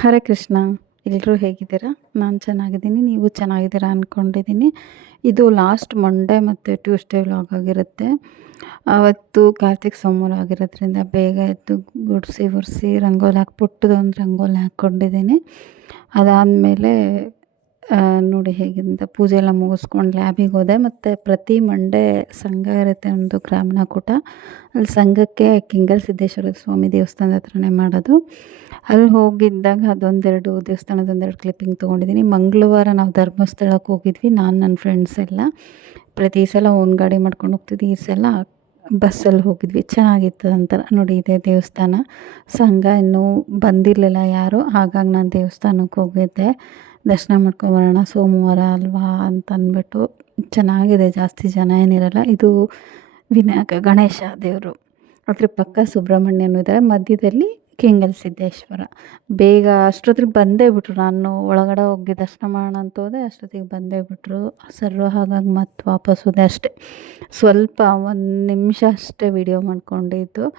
ಹರೇ ಕೃಷ್ಣ ಎಲ್ಲರೂ ಹೇಗಿದ್ದೀರಾ? ನಾನು ಚೆನ್ನಾಗಿದ್ದೀನಿ, ನೀವು ಚೆನ್ನಾಗಿದ್ದೀರಾ ಅಂದ್ಕೊಂಡಿದ್ದೀನಿ ಇದು ಲಾಸ್ಟ್ ಮಂಡೇ ಮತ್ತು ಟ್ಯೂಸ್ಡೇ ವ್ಲಾಗ್ ಆಗಿರುತ್ತೆ. ಆವತ್ತು ಕಾರ್ತಿಕ್ ಸೋಮವಾರ ಆಗಿರೋದ್ರಿಂದ ಬೇಗ ಎದ್ದು ಗುಡಿಸಿ ಒರೆಸಿ ರಂಗೋಲಿ ಹಾಕಿ, ಪುಟ್ಟದೊಂದು ರಂಗೋಲಿ ಹಾಕ್ಕೊಂಡಿದ್ದೀನಿ ಅದಾದಮೇಲೆ ನೋಡಿ ಹೇಗಿಂತ ಪೂಜೆ ಎಲ್ಲ ಮುಗಿಸ್ಕೊಂಡು ಲ್ಯಾಬಿಗೆ ಹೋದೆ. ಮತ್ತು ಪ್ರತಿ ಮಂಡೇ ಸಂಘ ಇರುತ್ತೆ ಒಂದು ಗ್ರಾಮೀಣ ಕೂಟ. ಅಲ್ಲಿ ಸಂಘಕ್ಕೆ ಕಿಂಗಲ್ ಸಿದ್ದೇಶ್ವರ ಸ್ವಾಮಿ ದೇವಸ್ಥಾನದ ಹತ್ರನೇ ಮಾಡೋದು. ಅಲ್ಲಿ ಹೋಗಿದ್ದಾಗ ಅದೊಂದೆರಡು ದೇವಸ್ಥಾನದ ಒಂದೆರಡು ಕ್ಲಿಪ್ಪಿಂಗ್ ತೊಗೊಂಡಿದ್ದೀನಿ. ಮಂಗಳವಾರ ನಾವು ಧರ್ಮಸ್ಥಳಕ್ಕೆ ಹೋಗಿದ್ವಿ. ನಾನು ನನ್ನ ಫ್ರೆಂಡ್ಸ್ ಎಲ್ಲ. ಪ್ರತಿ ಸಲ ಓನ್ ಗಾಡಿ ಮಾಡ್ಕೊಂಡು ಹೋಗ್ತಿದ್ವಿ. ಈ ಸಲ ಬಸ್ಸಲ್ಲಿ ಹೋಗಿದ್ವಿ. ಚೆನ್ನಾಗಿತ್ತು ಅಂತಾರೆ ನೋಡಿ ಇದೆ ದೇವಸ್ಥಾನ. ಸಂಘ ಇನ್ನೂ ಬಂದಿರಲಿಲ್ಲ ಯಾರು. ಹಾಗಾಗಿ ನಾನು ದೇವಸ್ಥಾನಕ್ಕೆ ಹೋಗಿದ್ದೆ. ದರ್ಶನ ಮಾಡ್ಕೊಂಬರೋಣ ಸೋಮವಾರ ಅಲ್ವಾ ಅಂತ ಅಂದ್ಬಿಟ್ಟು ಚೆನ್ನಾಗಿದೆ, ಜಾಸ್ತಿ ಜನ ಏನಿರಲ್ಲ. ಇದು ವಿನಾಯಕ ಗಣೇಶ ದೇವರು. ಅದ್ರ ಪಕ್ಕ ಸುಬ್ರಹ್ಮಣ್ಯನೂ ಇದ್ದಾರೆ ಮಧ್ಯದಲ್ಲಿ ಕೆಂಗಲ್ ಸಿದ್ದೇಶ್ವರ. ಬೇಗ ಅಷ್ಟೊತ್ತಿಗೆ ಬಂದೇ ಬಿಟ್ರು. ನಾನು ಒಳಗಡೆ ಹೋಗಿ ದರ್ಶನ ಮಾಡೋಣ ಅಂತ ಹೋದೆ, ಅಷ್ಟೊತ್ತಿಗೆ ಬಂದೇ ಬಿಟ್ರು. ಸರ್ವ ಹಾಗಾಗಿ ಮತ್ತೆ ವಾಪಸ್ ಹೋದೆ ಅಷ್ಟೇ. ಸ್ವಲ್ಪ ಒಂದು ನಿಮಿಷ ಅಷ್ಟೇ ವಿಡಿಯೋ ಮಾಡ್ಕೊಂಡಿದ್ದು.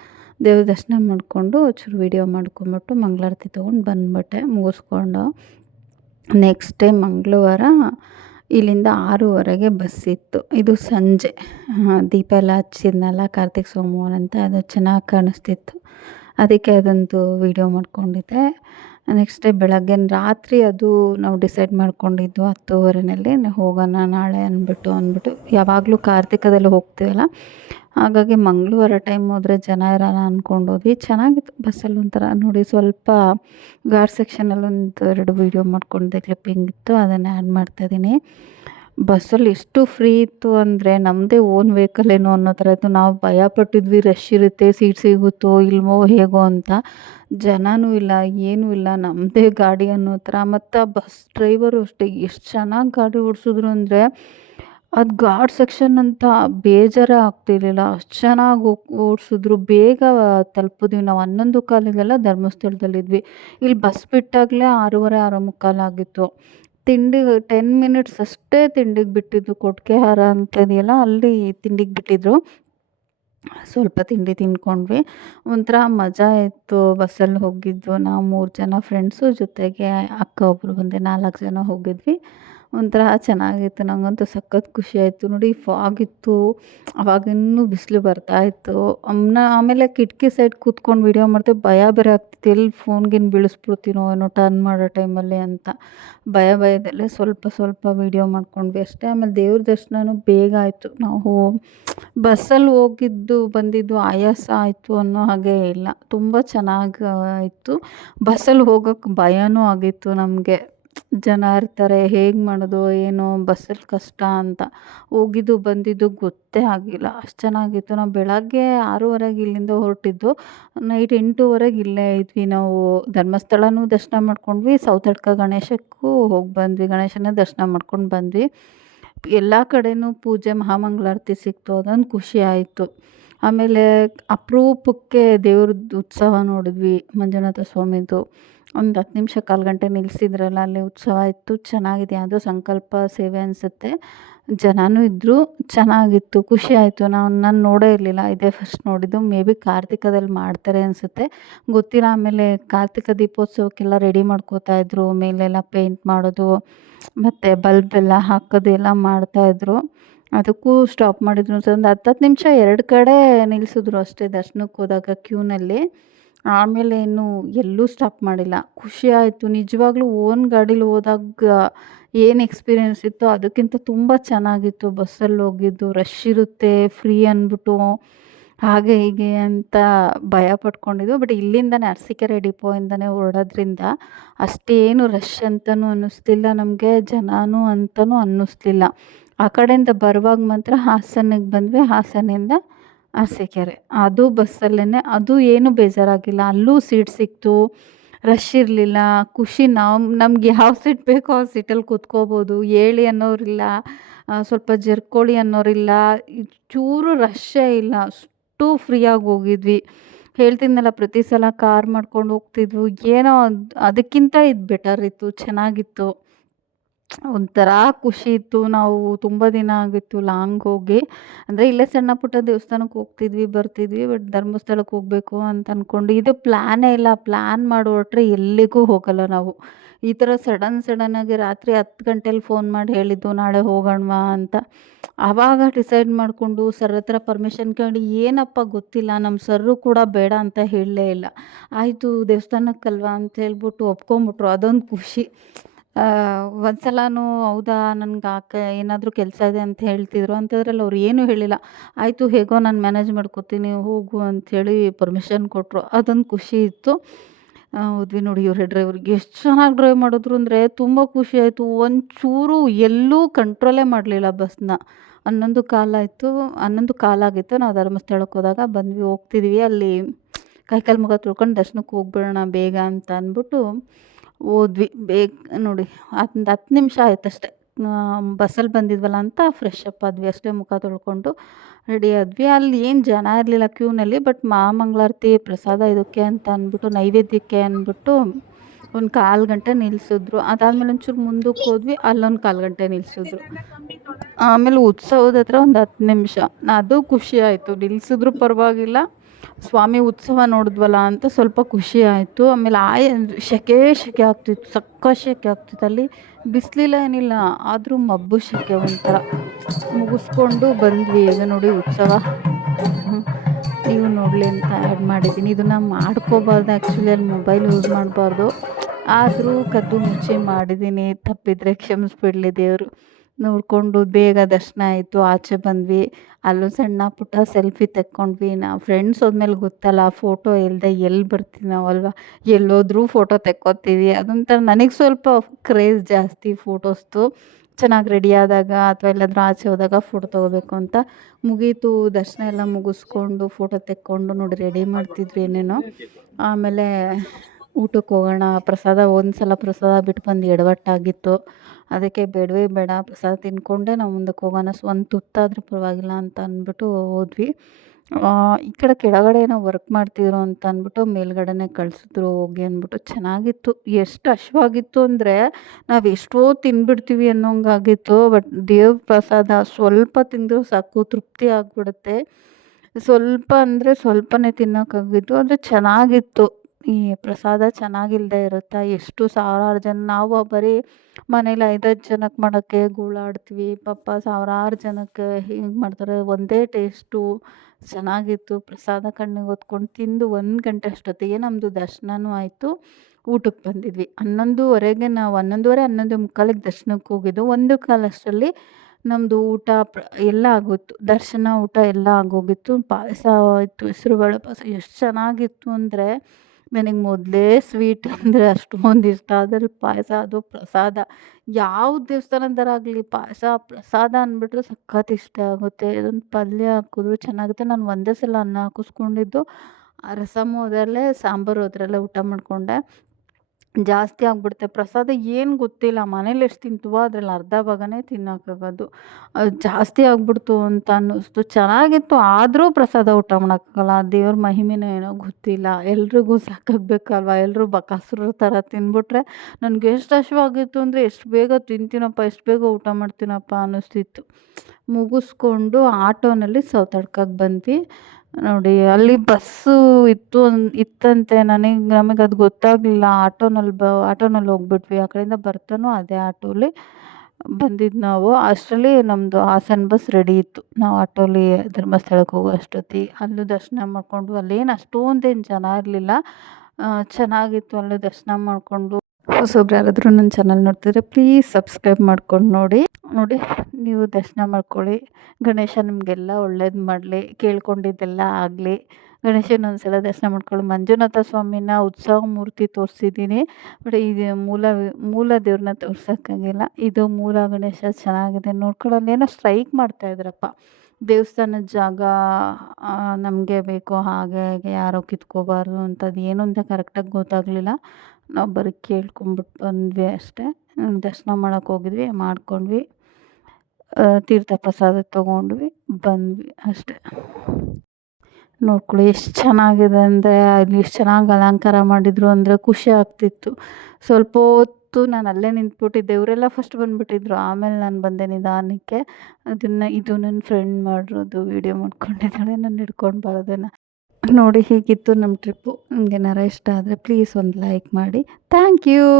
ದೇವ್ರ ದರ್ಶನ ಮಾಡಿಕೊಂಡು ಚೂರು ವೀಡಿಯೋ ಮಾಡ್ಕೊಂಬಿಟ್ಟು ಮಂಗಳಾರತಿ ತೊಗೊಂಡು ಬಂದ್ಬಿಟ್ಟೆ, ಮುಗಿಸ್ಕೊಂಡು. ನೆಕ್ಸ್ಟ್ ಡೇ ಮಂಗಳವಾರ ಇಲ್ಲಿಂದ ಆರೂವರೆಗೆ ಬಸ್ ಇತ್ತು. ಇದು ಸಂಜೆ. ದೀಪ ಎಲ್ಲ ಹಚ್ಚಿದ್ನಲ್ಲ ಕಾರ್ತಿಕ್ ಸೋಮವಾರ ಅಂತ, ಅದು ಚೆನ್ನಾಗಿ ಕಾಣಿಸ್ತಿತ್ತು. ಅದಕ್ಕೆ ಅದೊಂದು ವೀಡಿಯೋ ಮಾಡ್ಕೊಂಡಿದ್ದೆ. ನೆಕ್ಸ್ಟ್ ಡೇ ಬೆಳಗ್ಗೆ ರಾತ್ರಿ ಅದು ನಾವು ಡಿಸೈಡ್ ಮಾಡ್ಕೊಂಡಿದ್ದು ಹತ್ತುವರೆಯಲ್ಲಿ ಹೋಗೋಣ ನಾಳೆ ಅಂದ್ಬಿಟ್ಟು ಅಂದ್ಬಿಟ್ಟು ಯಾವಾಗಲೂ ಕಾರ್ತಿಕದಲ್ಲಿ ಹೋಗ್ತೀವಲ್ಲ? ಹಾಗಾಗಿ ಮಂಗಳವಾರ ಟೈಮ್ ಹೋದರೆ ಜನ ಇರೋಲ್ಲ ಅಂದ್ಕೊಂಡು ಹೋದ್ವಿ. ಚೆನ್ನಾಗಿತ್ತು ಬಸ್ಸಲ್ಲಿ ಒಂಥರ ನೋಡಿ ಸ್ವಲ್ಪ ಗಾರ್ಡ್ ಸೆಕ್ಷನಲ್ಲಿ ಒಂದು ಎರಡು ವೀಡಿಯೋ ಮಾಡ್ಕೊಂಡಿದ್ದೆ ಕ್ಲಿಪ್ಪಿಂಗ್ ಇತ್ತು, ಅದನ್ನು ಆ್ಯಡ್ ಮಾಡ್ತಾಯಿದ್ದೀನಿ ಬಸ್ಸಲ್ಲಿ ಎಷ್ಟು ಫ್ರೀ ಇತ್ತು ಅಂದರೆ ನಮ್ಮದೇ ಓನ್ ವೆಹಿಕಲ್ ಏನೋ ಅನ್ನೋ ಥರ ಇತ್ತು ನಾವು ಭಯ ಪಟ್ಟಿದ್ವಿ ರಶ್ ಇರುತ್ತೆ ಸೀಟ್ ಸಿಗುತ್ತೋ ಇಲ್ವೋ ಹೇಗೋ ಅಂತ. ಜನನೂ ಇಲ್ಲ, ಏನೂ ಇಲ್ಲ ನಮ್ಮದೇ ಗಾಡಿ ಅನ್ನೋ ಥರ ಮತ್ತು ಬಸ್ ಡ್ರೈವರು ಅಷ್ಟೇ, ಎಷ್ಟು ಚೆನ್ನಾಗಿ ಗಾಡಿ ಓಡಿಸಿದ್ರು ಅಂದರೆ ಅದು ಗಾಡ್ ಸೆಕ್ಷನ್ ಅಂತ ಬೇಜಾರೇ ಆಗ್ತಿರ್ಲಿಲ್ಲ. ಅಷ್ಟು ಚೆನ್ನಾಗಿ ಓಡಿಸಿದ್ರು. ಬೇಗ ತಲುಪಿದ್ವಿ. ನಾವು ಹನ್ನೊಂದು ಕಾಲಿಗೆಲ್ಲ ಧರ್ಮಸ್ಥಳದಲ್ಲಿದ್ವಿ. ಇಲ್ಲಿ ಬಸ್ ಬಿಟ್ಟಾಗಲೇ ಆರೂವರೆ ಆರು ಮುಕ್ಕಾಲು ಆಗಿತ್ತು. ತಿಂಡಿಗೆ ಟೆನ್ ಮಿನಿಟ್ಸ್ ಅಷ್ಟೇ ತಿಂಡಿಗೆ ಬಿಟ್ಟಿದ್ದು ಕೊಟ್ಟಿಗೆ ಹಾರ ಅಂತ ಇದೆಯಲ್ಲ ಅಲ್ಲಿ ತಿಂಡಿಗೆ ಬಿಟ್ಟಿದ್ರು. ಸ್ವಲ್ಪ ತಿಂಡಿ ತಿಂದ್ಕೊಂಡ್ವಿ. ಒಂಥರ ಮಜಾ ಇತ್ತು. ಬಸ್ಸಲ್ಲಿ ಹೋಗಿದ್ದು ನಾವು ಮೂರು ಜನ ಫ್ರೆಂಡ್ಸು ಜೊತೆಗೆ ಅಕ್ಕ ಒಬ್ಬರು ಬಂದೆ. ನಾಲ್ಕು ಜನ ಹೋಗಿದ್ವಿ. ಒಂಥರ ಚೆನ್ನಾಗಿತ್ತು ನನಗಂತೂ ಸಖತ್ ಖುಷಿ ಆಯಿತು. ನೋಡಿ ಫಾಗ್ ಇತ್ತು, ಅವಾಗ ಇನ್ನೂ ಬಿಸಿಲು ಬರ್ತಾಯಿತ್ತು ಅಮ್ಮನ ಆಮೇಲೆ ಕಿಟಕಿ ಸೈಡ್ ಕೂತ್ಕೊಂಡು ವೀಡಿಯೋ ಮಾಡ್ತೆ ಭಯ ಬೇರೆ ಆಗ್ತಿತ್ತು. ಎಲ್ಲಿ ಫೋನ್ ಗೀನ್ ಬೀಳಿಸ್ಬಿಡ್ತೀನೋ ಏನೋ ಟರ್ನ್ ಮಾಡೋ ಟೈಮಲ್ಲಿ ಅಂತ. ಭಯ ಭಯದಲ್ಲೇ ಸ್ವಲ್ಪ ಸ್ವಲ್ಪ ವೀಡಿಯೋ ಮಾಡ್ಕೊಂಡ್ವಿ. ಅಷ್ಟೇ, ಆಮೇಲೆ ದೇವ್ರ ದರ್ಶನವೂ ಬೇಗ ಆಯಿತು. ನಾವು ಬಸ್ಸಲ್ಲಿ ಹೋಗಿದ್ದು, ಬಂದಿದ್ದು ಆಯಾಸ ಆಯಿತು ಅನ್ನೋ ಹಾಗೆ ಇಲ್ಲ. ತುಂಬ ಚೆನ್ನಾಗಿ ಆಯಿತು. ಬಸ್ಸಲ್ಲಿ ಹೋಗೋಕ್ಕೆ ಭಯನೂ ಆಗಿತ್ತು ನಮಗೆ. ಜನ ಇರ್ತಾರೆ, ಹೇಗೆ ಮಾಡೋದು, ಏನು, ಬಸ್ಸಲ್ಲಿ ಕಷ್ಟ ಅಂತ. ಹೋಗಿದ್ದು, ಬಂದಿದ್ದು ಗೊತ್ತೇ ಆಗಿಲ್ಲ. ಅಷ್ಟು ಚೆನ್ನಾಗಿತ್ತು. ನಾವು ಬೆಳಗ್ಗೆ ಆರೂವರೆಗೆ ಇಲ್ಲಿಂದ ಹೊರಟಿದ್ದು, ನೈಟ್ ಎಂಟೂವರೆಗೆ ಇಲ್ಲೇ ಇದ್ವಿ ನಾವು. ಧರ್ಮಸ್ಥಳನೂ ದರ್ಶನ ಮಾಡ್ಕೊಂಡ್ವಿ. ಸೌತಡ್ಕ ಗಣೇಶಕ್ಕೂ ಹೋಗಿ ಬಂದ್ವಿ. ಗಣೇಶನ ದರ್ಶನ ಮಾಡ್ಕೊಂಡು ಬಂದ್ವಿ. ಎಲ್ಲ ಕಡೆಯೂ ಪೂಜೆ, ಮಹಾಮಂಗಳಾರತಿ ಸಿಕ್ತು. ಅದೊಂದು ಖುಷಿ ಆಯಿತು. ಆಮೇಲೆ ಅಪರೂಪಕ್ಕೆ ದೇವ್ರದ್ದು ಉತ್ಸವ ನೋಡಿದ್ವಿ ಮಂಜುನಾಥ ಸ್ವಾಮಿದು. ಒಂದು ಹತ್ತು ನಿಮಿಷ ಕಾಲು ಗಂಟೆ ನಿಲ್ಲಿಸಿದ್ರಲ್ಲ ಅಲ್ಲಿ ಉತ್ಸವ ಇತ್ತು, ಚೆನ್ನಾಗಿದೆ ಅದು ಸಂಕಲ್ಪ, ಸೇವೆ ಅನಿಸುತ್ತೆ. ಜನನೂ ಇದ್ದರು ಚೆನ್ನಾಗಿತ್ತು, ಖುಷಿ ಆಯಿತು. ನಾವು, ನಾನು ನೋಡೇ ಇರಲಿಲ್ಲ, ಇದೇ ಫಸ್ಟ್ ನೋಡಿದ್ದು. ಮೇ ಬಿ ಕಾರ್ತಿಕದಲ್ಲಿ ಮಾಡ್ತಾರೆ ಅನಿಸುತ್ತೆ. ಗೊತ್ತಿಲ್ಲ, ಆಮೇಲೆ ಕಾರ್ತಿಕ ದೀಪೋತ್ಸವಕ್ಕೆಲ್ಲ ರೆಡಿ ಮಾಡ್ಕೋತಾ ಇದ್ದರು ಮೇಲೆಲ್ಲ ಪೇಂಟ್ ಮಾಡೋದು, ಮತ್ತು ಬಲ್ಬ್ ಎಲ್ಲ ಹಾಕೋದು ಎಲ್ಲ ಮಾಡ್ತಾಯಿದ್ರು ಅದಕ್ಕೂ ಸ್ಟಾಪ್ ಮಾಡಿದ್ರು. ಒಂದು ಹತ್ತು ಹತ್ತು ನಿಮಿಷ ಎರಡು ಕಡೆ ನಿಲ್ಲಿಸಿದ್ರು ಅಷ್ಟೇ ದರ್ಶನಕ್ಕೆ ಹೋದಾಗ ಕ್ಯೂನಲ್ಲಿ ಆಮೇಲೆ ಇನ್ನು ಎಲ್ಲೂ ಸ್ಟಾಪ್ ಮಾಡಿಲ್ಲ. ಖುಷಿ ಆಯಿತು. ನಿಜವಾಗ್ಲೂ ಓನ್ ಗಾಡೀಲಿ ಹೋದಾಗ, ಏನು ಎಕ್ಸ್ಪೀರಿಯೆನ್ಸ್ ಇತ್ತು ಅದಕ್ಕಿಂತ ತುಂಬ ಚೆನ್ನಾಗಿತ್ತು. ಬಸ್ಸಲ್ಲಿ ಹೋಗಿದ್ದು ರಶ್ ಇರುತ್ತೆ ಫ್ರೀ ಅಂದ್ಬಿಟ್ಟು ಹಾಗೆ ಹೀಗೆ ಅಂತ ಭಯ ಪಟ್ಕೊಂಡಿದ್ದು ಬಟ್ ಇಲ್ಲಿಂದನೇ ಅರಸೀಕೆರೆ ಡಿಪೋಯಿಂದನೇ ಹೊರಡೋದ್ರಿಂದ ಅಷ್ಟೇನು ರಶ್ ಅಂತಲೂ ಅನ್ನಿಸ್ತಿಲ್ಲ ನಮಗೆ, ಜನನೂ ಅಂತಲೂ ಅನ್ನಿಸ್ತಿಲ್ಲ ಆ ಕಡೆಯಿಂದ ಬರುವಾಗ ಮಾತ್ರ ಹಾಸನಿಗೆ ಬಂದ್ವಿ. ಹಾಸನಿಂದ ಅರಸೀಕೆರೆ ಅದು ಬಸ್ಸಲ್ಲೇ ಅದು ಏನು ಬೇಜಾರಾಗಿಲ್ಲ. ಅಲ್ಲೂ ಸೀಟ್ ಸಿಕ್ತು ರಶ್ ಇರಲಿಲ್ಲ, ಖುಷಿ ನಾವು ನಮ್ಗೆ ಯಾವ ಸೀಟ್ ಬೇಕೋ ಆ ಸೀಟಲ್ಲಿ ಕೂತ್ಕೋಬೋದು. ಏಳಿ ಅನ್ನೋರಿಲ್ಲ ಸ್ವಲ್ಪ ಜರ್ಕೊಳ್ಳಿ ಅನ್ನೋರಿಲ್ಲ. ಚೂರು ರಶ್ಶೇ ಇಲ್ಲ. ಅಷ್ಟು ಫ್ರೀಯಾಗಿ ಹೋಗಿದ್ವಿ. ಹೇಳ್ತಿದ್ನಲ್ಲ ಪ್ರತಿ ಸಲ ಕಾರ್ ಮಾಡ್ಕೊಂಡು ಹೋಗ್ತಿದ್ವು. ಏನೋ ಅದಕ್ಕಿಂತ ಇದು ಬೆಟರ್ ಇತ್ತು, ಚೆನ್ನಾಗಿತ್ತು. ಒಂಥರ ಖುಷಿ ಇತ್ತು. ನಾವು ತುಂಬ ದಿನ ಆಗಿತ್ತು ಲಾಂಗ್ ಹೋಗಿ. ಅಂದರೆ ಇಲ್ಲೇ ಸಣ್ಣ ಪುಟ್ಟ ದೇವಸ್ಥಾನಕ್ಕೆ ಹೋಗ್ತಿದ್ವಿ, ಬರ್ತಿದ್ವಿ, ಬಟ್ ಧರ್ಮಸ್ಥಳಕ್ಕೆ ಹೋಗಬೇಕು ಅಂತ ಅಂದ್ಕೊಂಡು ಇದು ಪ್ಲ್ಯಾನೇ ಇಲ್ಲ. ಪ್ಲ್ಯಾನ್ ಮಾಡಿ ಹೊರಟ್ರೆ ಎಲ್ಲಿಗೂ ಹೋಗಲ್ಲ ನಾವು. ಈ ಥರ ಸಡನ್ ಸಡನ್ನಾಗಿ ರಾತ್ರಿ ಹತ್ತು ಗಂಟೆಯಲ್ಲಿ ಫೋನ್ ಮಾಡಿ ಹೇಳಿದ್ದು, ನಾಳೆ ಹೋಗೋಣವಾ ಅಂತ. ಆವಾಗ ಡಿಸೈಡ್ ಮಾಡಿಕೊಂಡು ಸರ್ ಹತ್ರ ಪರ್ಮಿಷನ್ ಕೇಳಿ, ಏನಪ್ಪ ಗೊತ್ತಿಲ್ಲ ನಮ್ಮ ಸರ್ರು ಕೂಡ ಬೇಡ ಅಂತ ಹೇಳಲೇ ಇಲ್ಲ. ಆಯಿತು ದೇವಸ್ಥಾನಕ್ಕಲ್ವಾ ಅಂತ ಹೇಳ್ಬಿಟ್ಟು ಒಪ್ಕೊಂಬಿಟ್ರು ಅದೊಂದು ಖುಷಿ. ಒಂದು ಸಲನೂ ಹೌದಾ, ನನ್ಗೆ ಆಕೆ ಏನಾದರೂ ಕೆಲಸ ಇದೆ ಅಂತ ಹೇಳ್ತಿದ್ರು ಅಂಥದ್ರಲ್ಲಿ ಅವ್ರು ಏನೂ ಹೇಳಿಲ್ಲ. ಆಯಿತು, ಹೇಗೋ ನಾನು ಮ್ಯಾನೇಜ್ ಮಾಡ್ಕೋತೀನಿ, ಹೋಗು ಅಂಥೇಳಿ ಪರ್ಮಿಷನ್ ಕೊಟ್ಟರು ಅದೊಂದು ಖುಷಿ ಇತ್ತು. ಹೋದ್ವಿ ನೋಡಿ ಇವರೇ ಡ್ರೈವರ್ಗೆ ಎಷ್ಟು ಚೆನ್ನಾಗಿ ಡ್ರೈವ್ ಮಾಡಿದ್ರು ಅಂದರೆ ತುಂಬ ಖುಷಿ ಆಯಿತು. ಒಂಚೂರು ಎಲ್ಲೂ ಕಂಟ್ರೋಲೇ ಮಾಡಲಿಲ್ಲ ಬಸ್ನ. ಹನ್ನೊಂದು ಕಾಲಾಯಿತು ಹನ್ನೊಂದು ಕಾಲಾಗಿತ್ತು ನಾವು ಧರ್ಮಸ್ಥಳಕ್ಕೆ ಹೋದಾಗ ಬಂದ್ವಿ, ಹೋಗ್ತಿದ್ವಿ. ಅಲ್ಲಿ ಕೈಕಾಲು ಮುಖ ತೊಳ್ಕೊಂಡು ದರ್ಶನಕ್ಕೆ ಹೋಗ್ಬಿಡೋಣ ಬೇಗ ಅಂತ ಅಂದ್ಬಿಟ್ಟು ಹೋದ್ವಿ ಬೇಗ ನೋಡಿ ಒಂದು ಹತ್ತು ನಿಮಿಷ ಆಯ್ತು ಅಷ್ಟೇ ಬಸ್ಸಲ್ಲಿ ಬಂದಿದ್ವಲ್ಲ ಅಂತ ಫ್ರೆಶ್ ಅಪ್ ಆದ್ವಿ. ಅಷ್ಟೇ ಮುಖ ತೊಳ್ಕೊಂಡು ರೆಡಿ ಆದ್ವಿ. ಅಲ್ಲಿ ಏನು ಜನ ಇರಲಿಲ್ಲ ಕ್ಯೂನಲ್ಲಿ ಬಟ್ ಮಹಾಮಂಗಳಾರತಿ ಪ್ರಸಾದ ಇದಕ್ಕೆ ಅಂತ ಅಂದ್ಬಿಟ್ಟು, ನೈವೇದ್ಯಕ್ಕೆ ಅಂದ್ಬಿಟ್ಟು ಒಂದು ಕಾಲು ಗಂಟೆ ನಿಲ್ಲಿಸಿದ್ರು ಅದಾದಮೇಲೆ ಒಂಚೂರು ಮುಂದಕ್ಕೆ ಹೋದ್ವಿ, ಅಲ್ಲೊಂದು ಕಾಲು ಗಂಟೆ ನಿಲ್ಲಿಸಿದ್ರು ಆಮೇಲೆ ಉತ್ಸವದ ಹತ್ರ ಒಂದು ಹತ್ತು ನಿಮಿಷ. ಅದು ಖುಷಿ ಆಯಿತು. ನಿಲ್ಲಿಸಿದ್ರು ಪರವಾಗಿಲ್ಲ. ಸ್ವಾಮಿ ಉತ್ಸವ ನೋಡಿದ್ವಲ್ಲ ಅಂತ ಸ್ವಲ್ಪ ಖುಷಿ ಆಯಿತು. ಆಮೇಲೆ ಆಯ ಸೆಕೆ ಸೆಕೆ ಆಗ್ತಿತ್ತು, ಸಕ್ಕ ಸೆಕೆ ಆಗ್ತಿತ್ತು. ಅಲ್ಲಿ ಬಿಸಿಲಿಲ್ಲ ಏನಿಲ್ಲ, ಆದರೂ ಮಬ್ಬು ಸೆಕೆ ಒಂಥರ. ಮುಗಿಸ್ಕೊಂಡು ಬಂದ್ವಿ ಈಗ ನೋಡಿ ಉತ್ಸವ. ನೀವು ನೋಡಲಿ ಅಂತ ಆ್ಯಡ್ ಮಾಡಿದ್ದೀನಿ. ಇದನ್ನು ಮಾಡ್ಕೋಬಾರ್ದು ಆ್ಯಕ್ಚುಲಿ ಅಲ್ಲಿ ಮೊಬೈಲ್ ಯೂಸ್ ಮಾಡಬಾರ್ದು. ಆದರೂ ಕದ್ದು ಮುಚ್ಚಿ ಮಾಡಿದ್ದೀನಿ. ತಪ್ಪಿದರೆ ಕ್ಷಮಿಸ್ಬಿಡಲಿ ದೇವರು. ನೋಡಿಕೊಂಡು ಬೇಗ ದರ್ಶನ ಆಯಿತು, ಆಚೆ ಬಂದ್ವಿ. ಅಲ್ಲೂ ಸಣ್ಣ ಪುಟ್ಟ ಸೆಲ್ಫಿ ತೆಕ್ಕೊಂಡ್ವಿ. ನಾವು ಫ್ರೆಂಡ್ಸ್ ಹೋದ್ಮೇಲೆ ಗೊತ್ತಲ್ಲ ಫೋಟೋ ಇಲ್ಲದೆ ಎಲ್ಲಿ ಬರ್ತೀವಿ ನಾವು ಅಲ್ವಾ ಎಲ್ಲೋದ್ರೂ ಫೋಟೋ ತೆಕ್ಕೋತೀವಿ. ಅದೊಂಥರ ನನಗೆ ಸ್ವಲ್ಪ ಕ್ರೇಜ್ ಜಾಸ್ತಿ ಫೋಟೋಸ್ದು ಚೆನ್ನಾಗಿ ರೆಡಿ ಆದಾಗ ಅಥವಾ ಎಲ್ಲಾದರೂ ಆಚೆ ಹೋದಾಗ ಫೋಟೋ ತೊಗೋಬೇಕು ಅಂತ ಮುಗೀತು. ದರ್ಶನ ಎಲ್ಲ ಮುಗಿಸ್ಕೊಂಡು ಫೋಟೋ ತೆಕ್ಕೊಂಡು ನೋಡಿ ರೆಡಿ ಮಾಡ್ತಿದ್ವಿ ಏನೇನೋ. ಆಮೇಲೆ ಊಟಕ್ಕೆ ಹೋಗೋಣ. ಪ್ರಸಾದ ಒಂದು ಸಲ ಪ್ರಸಾದ ಬಿಟ್ಟು ಬಂದು ಎಡವಟ್ಟಾಗಿತ್ತು. ಅದಕ್ಕೆ ಬೇಡವೇ ಬೇಡ, ಪ್ರಸಾದ ತಿಂದ್ಕೊಂಡೇ ನಾವು ಮುಂದಕ್ಕೆ ಹೋಗೋಣ. ಒಂದು ತುತ್ತಾದರೂ ಪರವಾಗಿಲ್ಲ ಅಂತ ಅಂದ್ಬಿಟ್ಟು ಹೋದ್ವಿ. ಈ ಕಡೆ ಕೆಳಗಡೆ ಏನೋ ವರ್ಕ್ ಮಾಡ್ತಿದ್ರು ಅಂತ ಅಂದ್ಬಿಟ್ಟು ಮೇಲ್ಗಡೆನೆ ಕಳಿಸಿದ್ರು, ಹೋಗಿ ಅಂದ್ಬಿಟ್ಟು ಚೆನ್ನಾಗಿತ್ತು. ಎಷ್ಟು ಹಶ್ವಾಗಿತ್ತು ಅಂದರೆ ನಾವು ಎಷ್ಟೋ ತಿಂದ್ಬಿಡ್ತೀವಿ ಅನ್ನೋಂಗಾಗಿತ್ತು ಬಟ್ ದೇವ್ರ ಪ್ರಸಾದ ಸ್ವಲ್ಪ ತಿಂದರೂ ಸಾಕು, ತೃಪ್ತಿ ಆಗಿಬಿಡುತ್ತೆ. ಸ್ವಲ್ಪ ಅಂದರೆ ಸ್ವಲ್ಪನೇ ತಿನ್ನೋಕ್ಕಾಗಿದ್ದು ಆದರೆ ಚೆನ್ನಾಗಿತ್ತು. ಈ ಪ್ರಸಾದ ಚೆನ್ನಾಗಿಲ್ದೆ ಇರುತ್ತಾ? ಎಷ್ಟು ಸಾವಿರಾರು ಜನ, ನಾವು ಬರೀ ಮನೇಲಿ ಐದೈದು ಜನಕ್ಕೆ ಮಾಡೋಕ್ಕೆ ಗೋಳಾಡ್ತೀವಿ. ಪಾಪ ಸಾವಿರಾರು ಜನಕ್ಕೆ ಹಿಂಗೆ ಮಾಡ್ತಾರೆ? ಒಂದೇ ಟೇಸ್ಟು. ಚೆನ್ನಾಗಿತ್ತು. ಪ್ರಸಾದ ಕಣ್ಣಿಗೆ ಹೊತ್ಕೊಂಡು ತಿಂದು ಒಂದು ಗಂಟೆ ಅಷ್ಟೊತ್ತಿಗೆ ನಮ್ಮದು ದರ್ಶನವೂ ಆಯಿತು. ಊಟಕ್ಕೆ ಬಂದಿದ್ವಿ. ಹನ್ನೊಂದುವರೆಗೆ ನಾವು, ಹನ್ನೊಂದುವರೆ, ಹನ್ನೊಂದು ಮುಕ್ಕಾಲಿಗೆ ದರ್ಶನಕ್ಕೆ ಹೋಗಿದ್ದು. ಒಂದು ಕಾಲಷ್ಟರಲ್ಲಿ ನಮ್ಮದು ಊಟ ಎಲ್ಲ ಆಗೋಯ್ತು. ದರ್ಶನ ಊಟ ಎಲ್ಲ ಆಗೋಗಿತ್ತು. ಪಾಯಸ ಆಯಿತು, ಹೆಸ್ರುಬೇಳೆ ಪಾಯಸ. ಎಷ್ಟು ಚೆನ್ನಾಗಿತ್ತು ಅಂದರೆ ನನಗೆ ಮೊದಲೇ ಸ್ವೀಟ್ ಅಂದರೆ ಅಷ್ಟೊಂದು ಇಷ್ಟ. ಅದ್ರಲ್ಲಿ ಪಾಯಸ, ಅದು ಪ್ರಸಾದ. ಯಾವ ದೇವಸ್ಥಾನದರಾಗಲಿ ಪಾಯಸ, ಪ್ರಸಾದ ಅಂದ್ಬಿಟ್ರೆ ಸಖತ್ ಇಷ್ಟ ಆಗುತ್ತೆ. ಇದೊಂದು ಪಲ್ಯ ಹಾಕಿದ್ರು ಚೆನ್ನಾಗುತ್ತೆ. ನಾನು ಒಂದೇ ಸಲ ಅನ್ನ ಹಾಕಿಸ್ಕೊಂಡಿದ್ದು ರಸಮ್ ಹೋದ್ರಲ್ಲೇ, ಸಾಂಬಾರು ಅದರಲ್ಲೇ ಊಟ ಮಾಡಿಕೊಂಡೆ. ಜಾಸ್ತಿ ಆಗಿಬಿಡುತ್ತೆ. ಪ್ರಸಾದ ಏನು ಗೊತ್ತಿಲ್ಲ. ಮನೇಲಿ ಎಷ್ಟು ತಿಂತೀವೋ ಅದ್ರಲ್ಲಿ ಅರ್ಧ ಭಾಗನೇ ತಿನ್ನೋಕ್ಕಾಗೋದು. ಜಾಸ್ತಿ ಆಗಿಬಿಡ್ತು ಅಂತ ಅನ್ನಿಸ್ತು. ಚೆನ್ನಾಗಿತ್ತು. ಆದರೂ ಪ್ರಸಾದ ಊಟ ಮಾಡೋಕ್ಕಾಗಲ್ಲ. ದೇವ್ರ ಮಹಿಮೆನೋ ಏನೋ ಗೊತ್ತಿಲ್ಲ. ಎಲ್ರಿಗೂ ಸಾಕಾಗಬೇಕಲ್ವ? ಎಲ್ಲರೂ ಬಕಾಸುರ ಥರ ತಿಂದ್ಬಿಟ್ರೆ ನನಗೆ ಎಷ್ಟು ಹಸಿವಾಗಿತ್ತು ಅಂದರೆ ಎಷ್ಟು ಬೇಗ ತಿಂತೀನಪ್ಪ, ಎಷ್ಟು ಬೇಗ ಊಟ ಮಾಡ್ತೀನಪ್ಪ ಅನ್ನಿಸ್ತಿತ್ತು. ಮುಗಿಸ್ಕೊಂಡು ಆಟೋನಲ್ಲಿ ಸೌತಡ್ಕಕ್ಕೆ ಬಂದ್ವಿ. ನೋಡಿ, ಅಲ್ಲಿ ಬಸ್ಸು ಇತ್ತು ಇತ್ತಂತೆ. ನನಗೆ, ನಮಗೆ ಅದು ಗೊತ್ತಾಗಲಿಲ್ಲ. ಆಟೋನಲ್ಲಿ ಬ, ಆಟೋನಲ್ಲಿ ಹೋಗ್ಬಿಟ್ವಿ. ಆ ಕಡೆಯಿಂದ ಬರ್ತಾನೂ ಅದೇ ಆಟೋಲಿ ಬಂದಿದ್ದು ನಾವು. ಅಷ್ಟರಲ್ಲಿ ನಮ್ಮದು ಹಾಸನ ಬಸ್ ರೆಡಿ ಇತ್ತು. ನಾವು ಆಟೋಲಿ ಧರ್ಮಸ್ಥಳಕ್ಕೆ ಹೋಗೋ ಅಷ್ಟೊತ್ತಿ ಅಲ್ಲೂ ದರ್ಶನ ಮಾಡಿಕೊಂಡು ಅಲ್ಲೇನು ಅಷ್ಟೊಂದೇನು ಜನ ಇರಲಿಲ್ಲ. ಚೆನ್ನಾಗಿತ್ತು. ಅಲ್ಲೂ ದರ್ಶನ ಮಾಡಿಕೊಂಡು ಹೊಸಬ್ರು ಯಾರಾದರೂ ನನ್ನ ಚಾನಲ್ ನೋಡ್ತಿದ್ರೆ ಪ್ಲೀಸ್ ಸಬ್ಸ್ಕ್ರೈಬ್ ಮಾಡ್ಕೊಂಡು ನೋಡಿ. ನೋಡಿ, ನೀವು ದರ್ಶನ ಮಾಡ್ಕೊಳ್ಳಿ. ಗಣೇಶ ನಿಮಗೆಲ್ಲ ಒಳ್ಳೇದು ಮಾಡಲಿ, ಕೇಳ್ಕೊಂಡಿದ್ದೆಲ್ಲ ಆಗಲಿ. ಗಣೇಶನ ಒಂದ್ಸಲ ದರ್ಶನ ಮಾಡ್ಕೊಳ್ಳಿ. ಮಂಜುನಾಥ ಸ್ವಾಮಿನ ಉತ್ಸವ ಮೂರ್ತಿ ತೋರಿಸಿದ್ದೀನಿ. ಬಟ್ ಇದು ಮೂಲ ಮೂಲ ದೇವ್ರನ್ನ ತೋರ್ಸೋಕ್ಕಾಗಿಲ್ಲ. ಇದು ಮೂಲ ಗಣೇಶ ಚೆನ್ನಾಗಿದೆ. ನೋಡ್ಕೊಳ್ಳೋದು ಏನೋ ಸ್ಟ್ರೈಕ್ ಮಾಡ್ತಾಯಿದ್ರಪ್ಪ ದೇವಸ್ಥಾನದ ಜಾಗ ನಮಗೆ ಬೇಕು, ಹಾಗೆ ಹಾಗೆ, ಯಾರೋ ಕಿತ್ಕೋಬಾರ್ದು ಅಂಥದ್ದು ಏನು ಅಂತ ಕರೆಕ್ಟಾಗಿ ಗೊತ್ತಾಗಲಿಲ್ಲ. ನಾವು ಬರೀ ಕೇಳ್ಕೊಂಬಿಟ್ಟು ಬಂದ್ವಿ ಅಷ್ಟೇ. ದರ್ಶನ ಮಾಡೋಕೆ ಹೋಗಿದ್ವಿ, ಮಾಡ್ಕೊಂಡ್ವಿ. ತೀರ್ಥ ಪ್ರಸಾದ ತೊಗೊಂಡ್ವಿ, ಬಂದ್ವಿ ಅಷ್ಟೇ. ನೋಡ್ಕೊಳ್ಳಿ ಎಷ್ಟು ಚೆನ್ನಾಗಿದೆ ಅಂದರೆ, ಅಲ್ಲಿ ಎಷ್ಟು ಚೆನ್ನಾಗಿ ಅಲಂಕಾರ ಮಾಡಿದರು ಅಂದರೆ ಖುಷಿ ಆಗ್ತಿತ್ತು. ಸ್ವಲ್ಪ ಹೊತ್ತು ನಾನು ಅಲ್ಲೇ ನಿಂತ್ಬಿಟ್ಟಿದ್ದೆ, ಇವರೆಲ್ಲ ಫಸ್ಟ್ ಬಂದುಬಿಟ್ಟಿದ್ರು. ಆಮೇಲೆ ನಾನು ಬಂದೆ ನಿಧಾನಕ್ಕೆ. ಅದನ್ನು ಇದು ನನ್ನ ಫ್ರೆಂಡ್ ಮಾಡಿರೋದು ವೀಡಿಯೋ ಮಾಡ್ಕೊಂಡಿದ್ದಾಳೆ, ನಾನು ಹಿಡ್ಕೊಂಡು ಬರೋದನ್ನು. ನೋಡಿ ಹೀಗಿತ್ತು ನಮ್ಮ ಟ್ರಿಪ್ಪು. ನಿಮ್ಗೇನಾರ ಇಷ್ಟ ಆದರೆ ಪ್ಲೀಸ್ ಒಂದು ಲೈಕ್ ಮಾಡಿ. Thank you